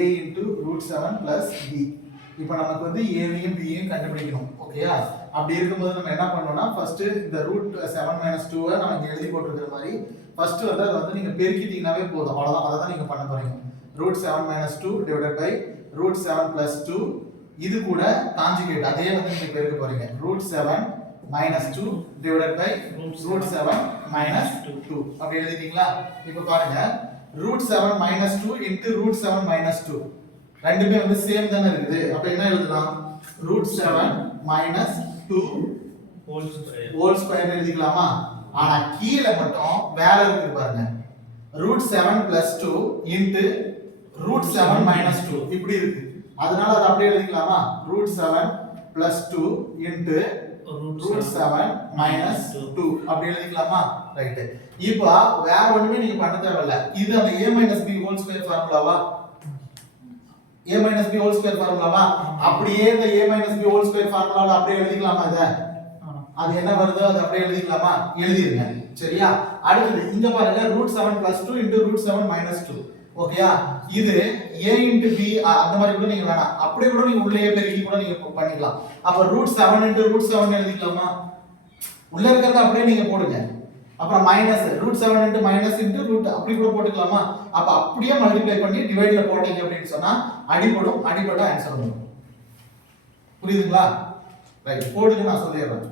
a into root 7 plus b. இப்போ நமக்கு வந்து ஏவையும் பியையும் கண்டுபிடிக்கணும். ஓகேயா? அப்படி இருக்கும்போது நம்ம என்ன பண்ணோம்னா ஃபர்ஸ்ட் இந்த ரூட் 7 மைனஸ் 2 நம்ம இங்க எழுதி போட்டுருக்கிற மாதிரி ஃபர்ஸ்ட் வந்து அதை வந்து நீங்க பெருக்கிட்டீங்கனாவே போதும். அவ்வளவுதான். அதை தான் நீங்க பண்ண போறீங்க. root 7 minus 2 divided by root 7 plus 2 இது கூட கான்ஜுகேட் அதே வந்து நீங்க பெருக்க போறீங்க. root 7 minus 2 divided by root 7 minus 2 அப்படி எழுதிட்டீங்களா? இப்போ பாருங்க root 7 minus 2 into root 7 minus 2 ரெண்டுமே வந்து சேம் தான இருக்குது. அப்ப என்ன எழுதலாம்? root 7 minus 2 whole square எழுதிக்கலாமா? ஆனா கீழ மட்டும் வேற இருக்கு பாருங்க. root 7 plus 2 into root 7 minus 2 இப்படி இருக்கு. அதனால அதை அப்படியே எழுதிக்கலாமா? root 7 plus 2 into root 7 minus 2 அப்படி எழுதிக்கலாமா? ரைட். இப்போ வேற ஒண்ணுமே நீங்க பண்ண தேவையில்ல. இது அந்த a minus b whole square ஃபார்முலாவா? a minus b whole square ஃபார்முலாவா? அப்படியே இந்த a minus b whole square ஃபார்முலால அப்படியே எழுதிக்கலாமா இத? அது என்ன வருதோ அது அப்படியே எழுதிக்கலாமா? எழுதிருங்க. சரியா? அடுத்து இங்க பாருங்க root 7 plus 2 into root 7 minus 2. ஓகேயா? இது a into b அந்த மாதிரி கூட நீங்க வேணாம். அப்படியே கூட நீங்க உள்ளே பெருக்கி கூட நீங்க பண்ணிக்கலாம். அப்ப root 7 into root 7 எழுதிக்கலாமா? உள்ள இருக்கறத அப்படியே நீங்க போடுங்க. அப்புறம் minus root 7 into minus into root அப்படி கூட போட்டுக்கலாமா? அப்ப அப்படியே மல்டிப்ளை பண்ணி டிவைட்ல போட்டீங்க அப்படினு சொன்னா அடிபட்ட ஆன்சர் வரும். புரியுதுங்களா? ரைட். போடுங்க நான் சொல்லிடுறேன்.